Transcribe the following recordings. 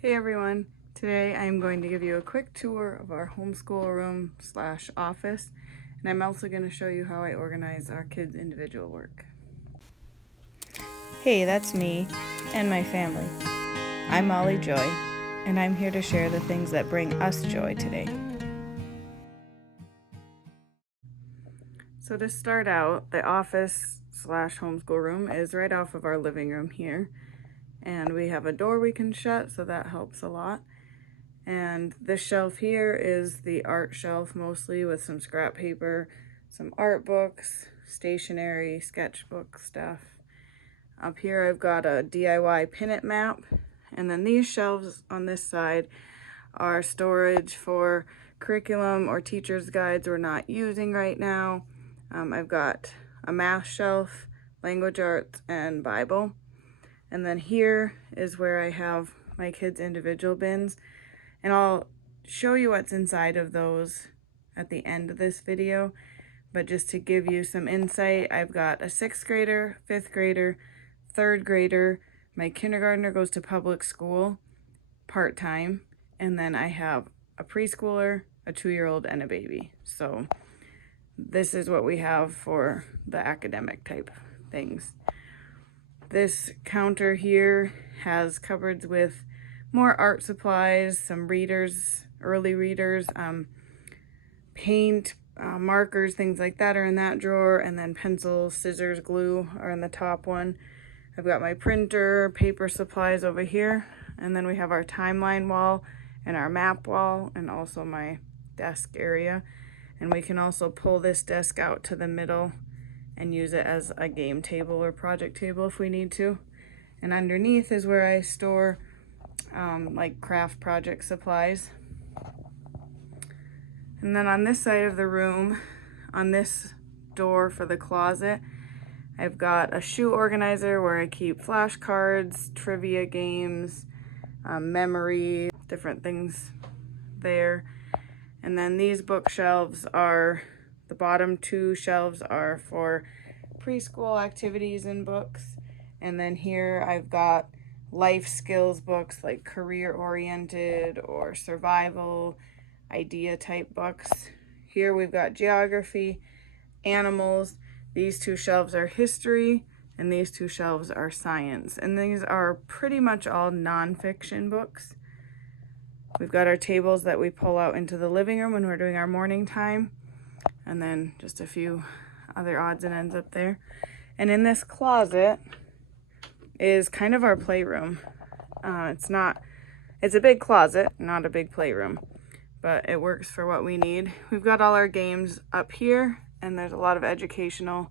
Hey everyone, today I'm going to give you a quick tour of our homeschool room / office, and I'm also going to show you how I organize our kids' individual work. Hey, that's me and my family. I'm Molly Joy, and I'm here to share the things that bring us joy today. So to start out, the office / homeschool room is right off of our living room here, and we have a door we can shut, so that helps a lot. And this shelf here is the art shelf, mostly with some scrap paper, some art books, stationery, sketchbook stuff. Up here I've got a DIY pin-it map, and then these shelves on this side are storage for curriculum or teacher's guides we're not using right now. I've got a math shelf, language arts, and Bible. And then here is where I have my kids' individual bins. And I'll show you what's inside of those at the end of this video. But just to give you some insight, I've got a 6th grader, 5th grader, 3rd grader. My kindergartner goes to public school part-time. And then I have a preschooler, a 2-year-old, and a baby. So this is what we have for the academic type things. This counter here has cupboards with more art supplies, some readers, early readers, paint, markers, things like that are in that drawer, and then pencils, scissors, glue are in the top one. I've got my printer, paper supplies over here, and then we have our timeline wall and our map wall, and also my desk area. And we can also pull this desk out to the middle and use it as a game table or project table if we need to. And underneath is where I store like craft project supplies. And then on this side of the room, on this door for the closet, I've got a shoe organizer where I keep flashcards, trivia games, memory, different things there. And then these bookshelves are, the bottom 2 shelves are for preschool activities and books. And then here I've got life skills books like career oriented or survival idea type books. Here we've got geography, animals. These 2 shelves are history, and these 2 shelves are science. And these are pretty much all nonfiction books. We've got our tables that we pull out into the living room when we're doing our morning time, and then just a few other odds and ends up there. And in this closet is kind of our playroom. It's a big closet, not a big playroom, but it works for what we need. We've got all our games up here, and there's a lot of educational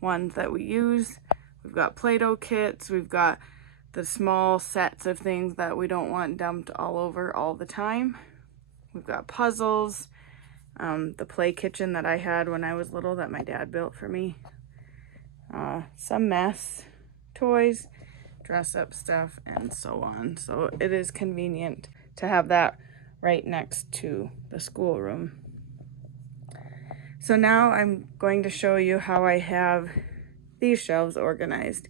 ones that we use. We've got Play-Doh kits, we've got the small sets of things that we don't want dumped all over all the time. We've got puzzles, the play kitchen that I had when I was little that my dad built for me, some mess, toys, dress up stuff, and so on. So it is convenient to have that right next to the schoolroom. So now I'm going to show you how I have these shelves organized.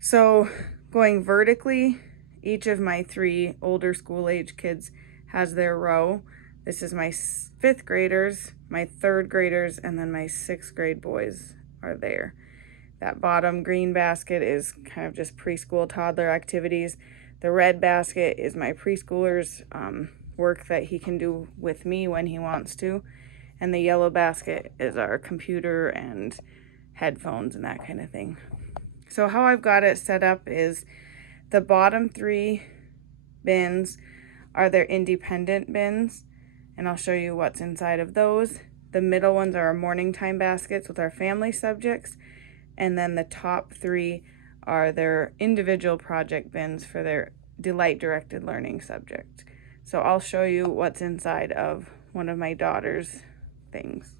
So going vertically, each of my 3 older school age kids has their row. This is my 5th graders, my 3rd graders, and then my 6th grade boys are there. That bottom green basket is kind of just preschool toddler activities. The red basket is my preschooler's work that he can do with me when he wants to. And the yellow basket is our computer and headphones and that kind of thing. So how I've got it set up is the bottom 3 bins are their independent bins, and I'll show you what's inside of those. The middle ones are our morning time baskets with our family subjects, and then the top 3 are their individual project bins for their delight directed learning subject. So I'll show you what's inside of one of my daughter's things.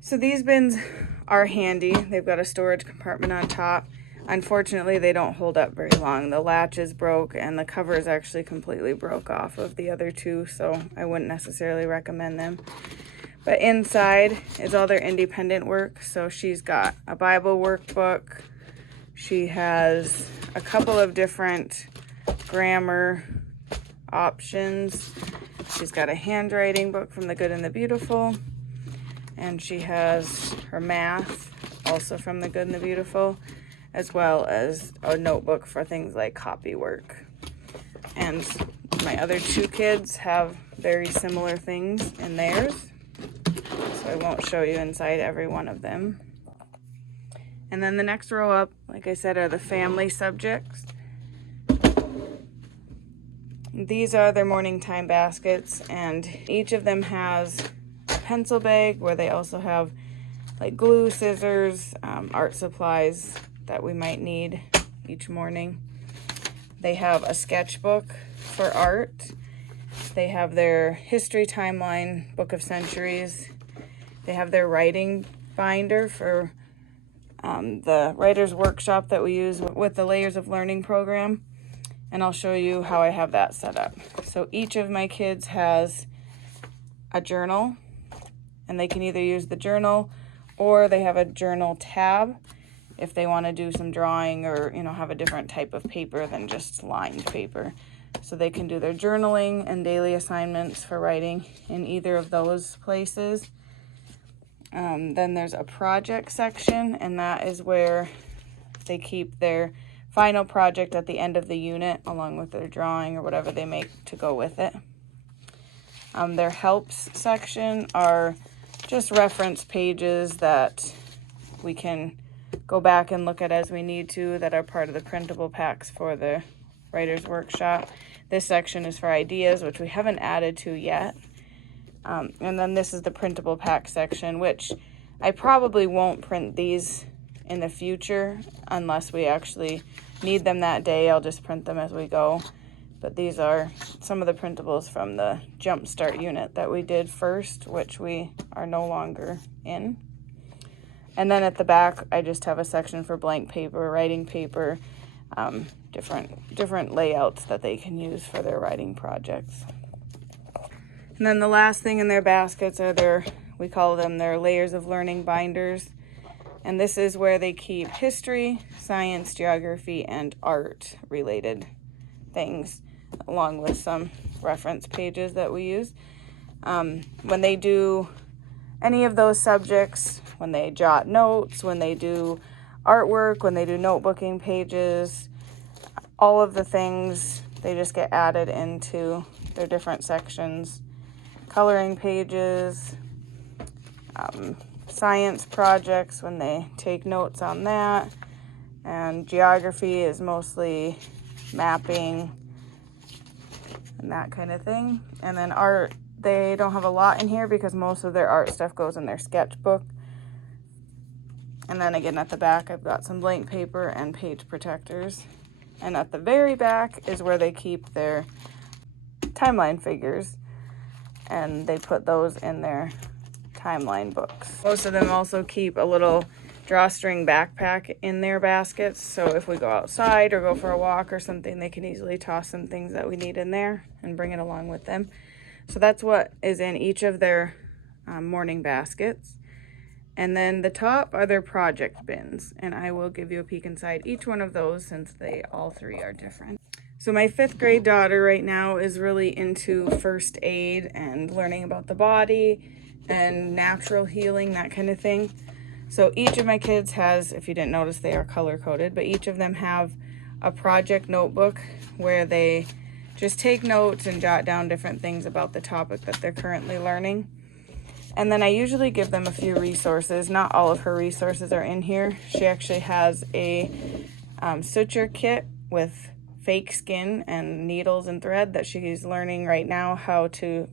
So these bins are handy. They've got a storage compartment on top. Unfortunately, they don't hold up very long. The latch is broke, and the cover is actually completely broke off of the other 2, so I wouldn't necessarily recommend them. But inside is all their independent work. So she's got a Bible workbook, She has a couple of different grammar options. She's got a handwriting book from The Good and the Beautiful, and she has her math also from The Good and the Beautiful, as well as a notebook for things like copy work. And my other two kids have very similar things in theirs, so I won't show you inside every one of them. And then the next row up, like I said, are the family subjects. These are their morning time baskets, and each of them has a pencil bag where they also have like glue, scissors, art supplies that we might need each morning. They have a sketchbook for art. They have their history timeline, book of centuries. They have their writing binder for the writer's workshop that we use with the Layers of Learning program. And I'll show you how I have that set up. So each of my kids has a journal, and they can either use the journal or they have a journal tab if they want to do some drawing or, have a different type of paper than just lined paper. So they can do their journaling and daily assignments for writing in either of those places. Then there's a project section, and that is where they keep their final project at the end of the unit along with their drawing or whatever they make to go with it. Their helps section are just reference pages that we can go back and look at as we need to, that are part of the printable packs for the writer's workshop. This section is for ideas, which we haven't added to yet. And then this is the printable pack section, which I probably won't print these in the future unless we actually need them that day. I'll just print them as we go. But these are some of the printables from the Jumpstart unit that we did first, which we are no longer in. And then at the back, I just have a section for blank paper, writing paper, different layouts that they can use for their writing projects. And then the last thing in their baskets are we call them their Layers of Learning binders. And this is where they keep history, science, geography, and art related things, along with some reference pages that we use. When they do any of those subjects, when they jot notes, when they do artwork, when they do notebooking pages, all of the things, they just get added into their different sections. Coloring pages, science projects when they take notes on that, and geography is mostly mapping and that kind of thing. And then art, they don't have a lot in here because most of their art stuff goes in their sketchbook. And then again at the back, I've got some blank paper and page protectors. And at the very back is where they keep their timeline figures, and they put those in their timeline books. Most of them also keep a little drawstring backpack in their baskets, so if we go outside or go for a walk or something, they can easily toss some things that we need in there and bring it along with them. So that's what is in each of their morning baskets. And then the top are their project bins, and I will give you a peek inside each one of those since they all three are different. So my 5th grade daughter right now is really into first aid and learning about the body and natural healing, that kind of thing. So each of my kids has, if you didn't notice, they are color coded, but each of them have a project notebook where they just take notes and jot down different things about the topic that they're currently learning. And then I usually give them a few resources. Not all of her resources are in here. She actually has a suture kit with fake skin and needles and thread that she's learning right now how to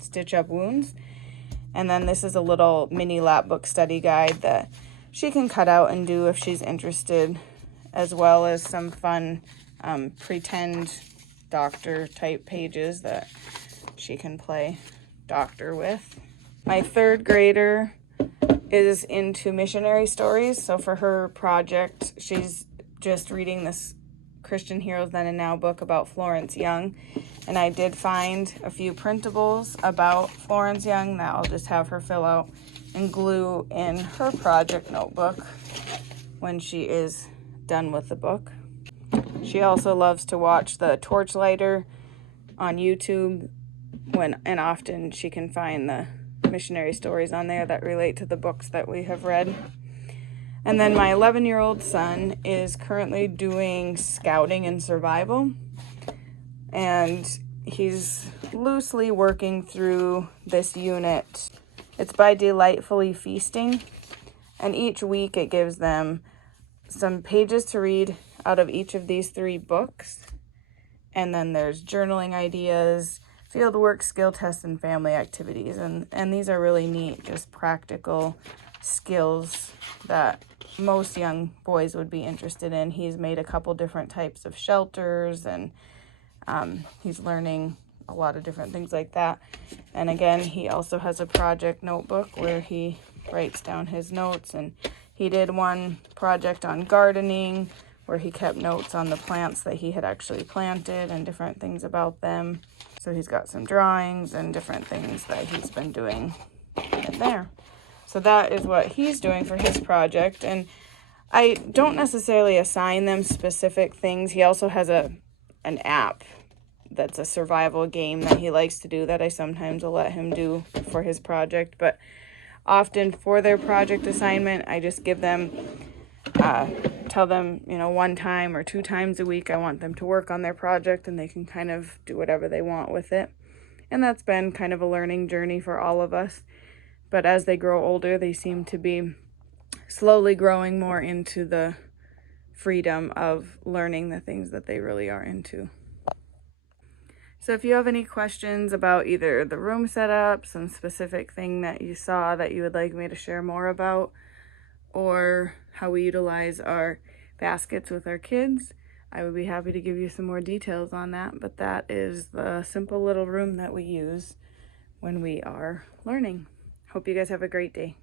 stitch up wounds. And then this is a little mini lap book study guide that she can cut out and do if she's interested, as well as some fun pretend doctor type pages that she can play doctor with. My 3rd grader is into Missionary Stories. So for her project, she's just reading this Christian Heroes Then and Now book about Florence Young. And I did find a few printables about Florence Young that I'll just have her fill out and glue in her project notebook. when she is done with the book. She also loves to watch the Torchlighter on YouTube and often she can find the Missionary Stories on there that relate to the books that we have read. And then my 11-year-old son is currently doing scouting and survival, and he's loosely working through this unit. It's by Delightfully Feasting, and each week it gives them some pages to read out of each of these 3 books. And then there's journaling ideas, field work, skill tests, and family activities. And these are really neat, just practical skills that most young boys would be interested in. He's made a couple different types of shelters, and he's learning a lot of different things like that. And again, he also has a project notebook where he writes down his notes, and he did one project on gardening where he kept notes on the plants that he had actually planted and different things about them. So he's got some drawings and different things that he's been doing in there. So that is what he's doing for his project. And I don't necessarily assign them specific things. He also has an app that's a survival game that he likes to do that I sometimes will let him do for his project. But often for their project assignment, I just give them, tell them, 1 time or 2 times a week I want them to work on their project, and they can kind of do whatever they want with it. And that's been kind of a learning journey for all of us. But as they grow older, they seem to be slowly growing more into the freedom of learning the things that they really are into. So if you have any questions about either the room setup, some specific thing that you saw that you would like me to share more about, or how we utilize our baskets with our kids, I would be happy to give you some more details on that. But that is the simple little room that we use when we are learning. Hope you guys have a great day.